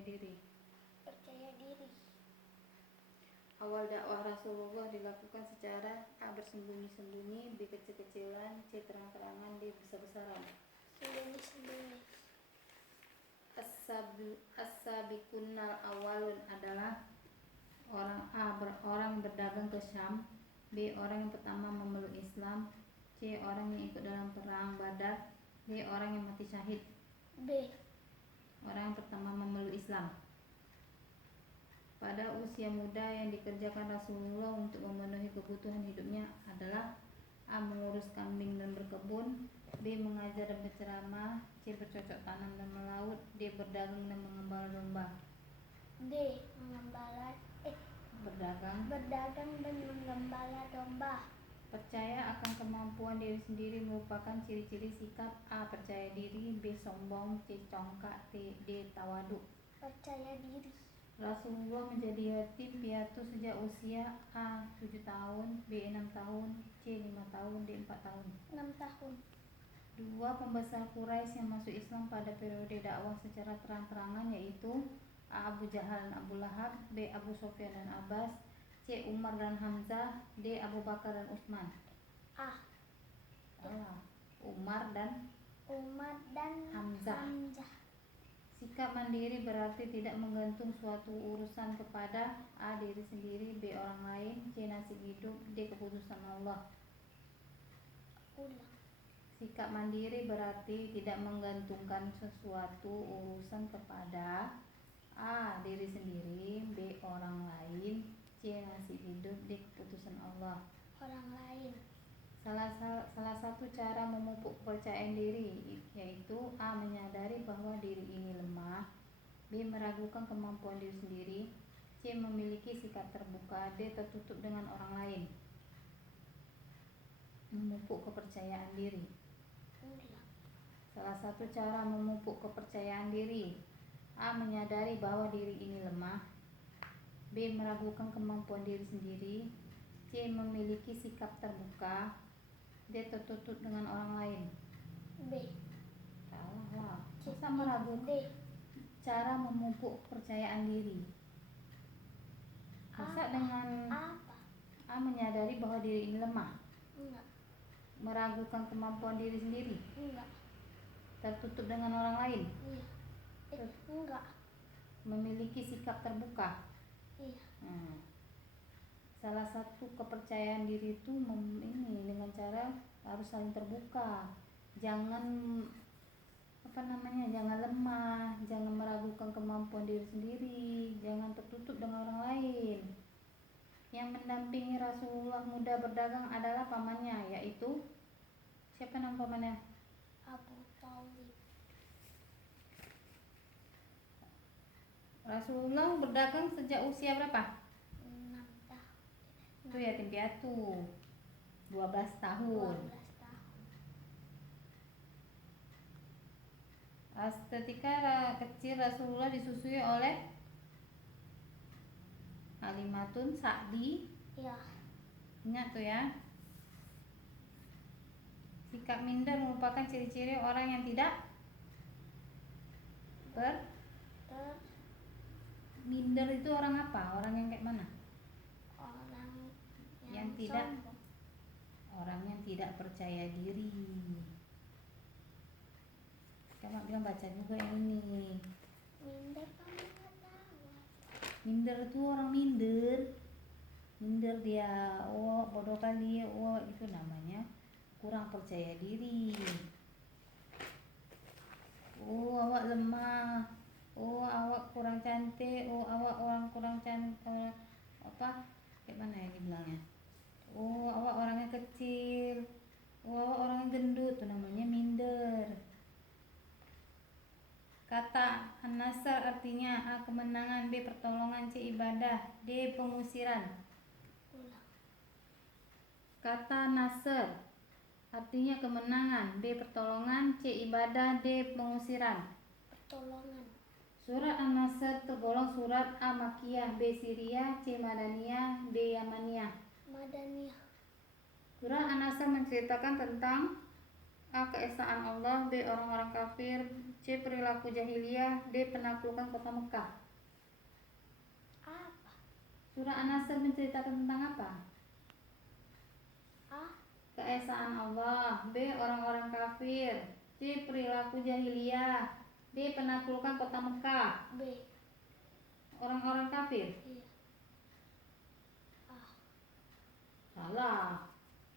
diri. Percaya diri. Awal dakwah Rasulullah dilakukan secara A. bersembunyi-sembunyi, B. kecil-kecilan, C. terang-terangan, D. besar-besaran. Sembunyi-sembunyi. As-sabiqunal awalun adalah orang A. orang berdagang ke Syam, B. orang yang pertama memeluk Islam, C. orang yang ikut dalam perang Badar, D. orang yang mati syahid. B. Orang yang pertama memeluk Islam. Pada usia muda yang dikerjakan Rasulullah untuk memenuhi kebutuhan hidupnya adalah A. mengurus kambing dan berkebun, B. mengajar dan berceramah, C. bercocok tanam dan melaut, D. berdagang dan mengembala domba. D. Berdagang dan menggembala domba. Percaya akan kemampuan diri sendiri merupakan ciri-ciri sikap A. percaya diri, B. sombong, C. congkak, D. tawaduk. Percaya diri. Rasulullah menjadi yatim piatu sejak usia A. 7 tahun, B. 6 tahun, C. 5 tahun, D. 4 tahun. 6 tahun. Dua pembesar Quraisy yang masuk Islam pada periode dakwah secara terang-terangan yaitu A. Abu Jahal dan Abu Lahab, B. Abu Sufyan dan Abbas, C. Umar dan Hamzah, D. Abu Bakar dan Utsman. A. Umar dan Hamzah. Sikap mandiri berarti tidak menggantung suatu urusan kepada A. diri sendiri, B. orang lain, C. nasib hidup, D. keputusan Allah. Ulang. Sikap mandiri berarti tidak menggantungkan sesuatu urusan kepada A. diri sendiri, B. orang lain, C. nasib hidup, D. keputusan Allah. Orang lain. Salah satu cara memupuk kepercayaan diri yaitu A. menyadari bahwa diri ini lemah, B. meragukan kemampuan diri sendiri, C. memiliki sikap terbuka, D. tertutup dengan orang lain. Memupuk kepercayaan diri. Salah satu cara memupuk kepercayaan diri: A. menyadari bahwa diri ini lemah, B. meragukan kemampuan diri sendiri, C. memiliki sikap terbuka, D. tertutup dengan orang lain. B. Salah. Masa meragukan? D. Cara memupuk kepercayaan diri. Masa dengan Apa? A. menyadari bahwa diri ini lemah, Enggak. meragukan kemampuan diri sendiri, Enggak. tertutup dengan orang lain, Iya. Enggak. memiliki sikap terbuka. Iya. Salah satu kepercayaan diri itu dengan cara harus saling terbuka. Jangan jangan lemah, jangan meragukan kemampuan diri sendiri, jangan tertutup dengan orang lain. Yang mendampingi Rasulullah muda berdagang adalah pamannya, yaitu siapa nama pamannya? Abu Thalib. Rasulullah berdagang sejak usia berapa? 6 tahun. Itu yatim piatu 12 tahun. 12 tahun. Ketika kecil Rasulullah disusui oleh Halimatun Sa'di. Ya. Ingat tuh ya. Sikap minder merupakan ciri-ciri orang yang tidak minder. Itu orang apa? Orang yang kayak mana? Orang yang tidak sombong. Orang yang tidak percaya diri. Kamu bilang baca juga yang ini. Minder kamu nggak tahu. Minder itu orang minder dia, bodoh kali, itu namanya kurang percaya diri. Awak lemah, awak kurang cantik, awak orang kurang cantik, kayak mana ya dibilangnya, awak orangnya kecil, awak orangnya gendut, itu namanya minder. Kata An-Nasr artinya A. kemenangan, B. pertolongan, C. ibadah, D. pengusiran. Ulang. Kata Nasr artinya kemenangan, B. pertolongan, C. ibadah, D. pengusiran. Pertolongan. Surat An-Nasr tergolong surat A. Makkiyah, B. Siriyah, C. Madaniyah, D. Yamaniyah. Madaniyah. Surat An-Nasr menceritakan tentang A. Keesaan Allah. B. Orang-orang kafir. C. Perilaku jahiliyah. D. Penaklukan kota Mekah. Apa? Surah An-Nasr menceritakan tentang apa? A. Keesaan Allah. B. Orang-orang kafir. C. Perilaku jahiliyah. D. Penaklukan kota Mekah. B. Orang-orang kafir. Iya. A. Salah.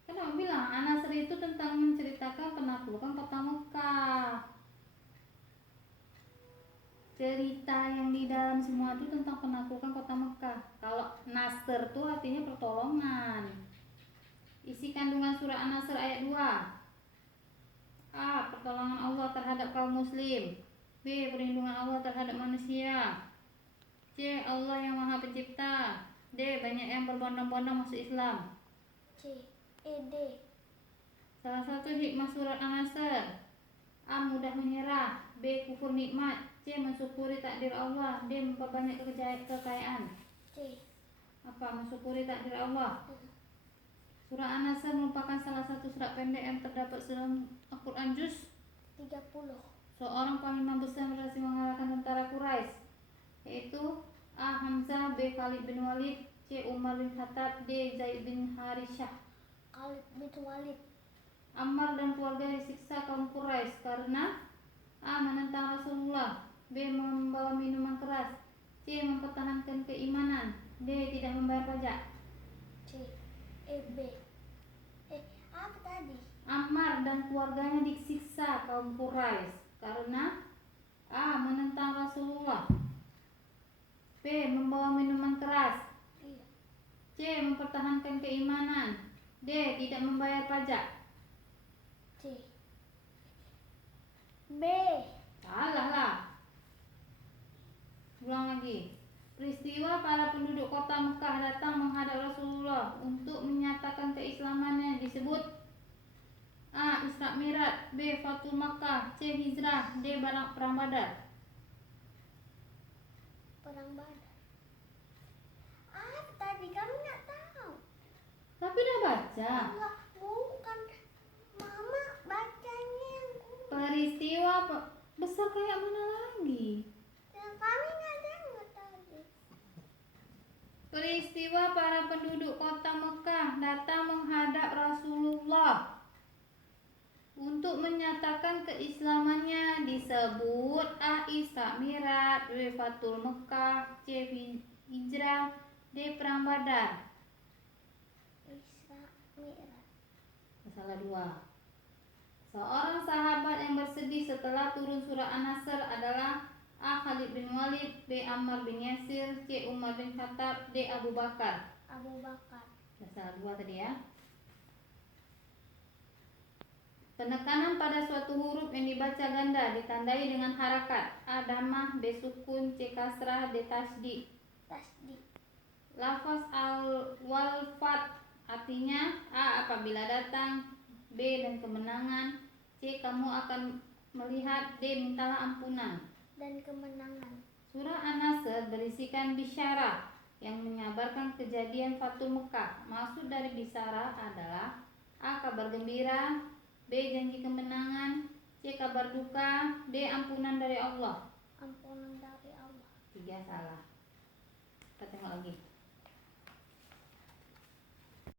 Kenapa bilang An-Nasr itu tentang menceritakan penaklukan kota Mekah. Cerita yang di dalam semua itu tentang penaklukan kota Mekah. Kalau Nasr itu artinya pertolongan. Isi kandungan surah An-Nasr ayat 2. A. Pertolongan Allah terhadap kaum muslim. B. Perlindungan Allah terhadap manusia. C. Allah yang maha pencipta. D. Banyak yang berbondong-bondong masuk Islam. C. D. Salah satu hikmah surat An-Nasr. A. Mudah menyerah. B. Kufur nikmat. C. Mensyukuri takdir Allah. D. Memperbanyak kekayaan. C. Apa? Mensyukuri takdir Allah. Surah An-Nasr merupakan salah satu surat pendek yang terdapat dalam Al-Quran juz 30. Seorang panglima besar berhasil mengalahkan tentara Quraisy, yaitu A. Hamzah, B. Khalid bin Walid, C. Umar bin Khattab, D. Zaid bin Harithah. Khalid bin Walid. Ammar dan keluarga disiksa kaum Quraisy karena A. Menentang Rasulullah, B. Membawa minuman keras, C. Mempertahankan keimanan, D. Tidak membayar pajak. C. B. Apa tadi? Ammar dan keluarganya disiksa kaum Quraisy karena A. Menentang Rasulullah, B. Membawa minuman keras, Iya. C. Mempertahankan keimanan, D. Tidak membayar pajak. C. B. Salah lah. Ulang lagi. Peristiwa para penduduk kota Mekah datang menghadap Rasulullah untuk menyatakan keislamannya disebut A. Isra Mi'raj, B. Fatul Makkah, C. Hijrah, D. Perang Badar. Perang Badar. Apa tadi? Kamu nggak tahu. Tapi udah baca. Enggak, bukan. Mama bacanya yang Peristiwa besar kayak mana lagi? yang kami nggak dengar tadi. Peristiwa para penduduk kota Mekah datang menghadap Rasulullah untuk menyatakan keislamannya disebut A. Isra Mi'raj, B. Fatul Mekah, C. Hijrah, D. Perang Badar. Isra Mi'raj. Salah 2. Seorang sahabat yang bersedih setelah turun surah An-Nasr adalah A. Khalid bin Walid, B. Ammar bin Yasir, C. Umar bin Khattab, D. Abu Bakar. Abu Bakar. Salah 2 tadi ya. Penekanan pada suatu huruf yang dibaca ganda ditandai dengan harakat A. Dhammah, B. Sukun, C. Kasrah, D. Tasydid. Tasdi. Lafaz al-walfat artinya A. Apabila datang, B. Dan kemenangan, C. Kamu akan melihat, D. Mintalah ampunan. Dan kemenangan. Surah An-Nasr berisikan bisyarah yang menyabarkan kejadian Fatul Mekah. Maksud dari bisyarah adalah A. Kabar gembira, B. Janji kemenangan, C. Kabar duka, D. Ampunan dari Allah. Ampunan dari Allah. 3 salah. Kita tengok lagi.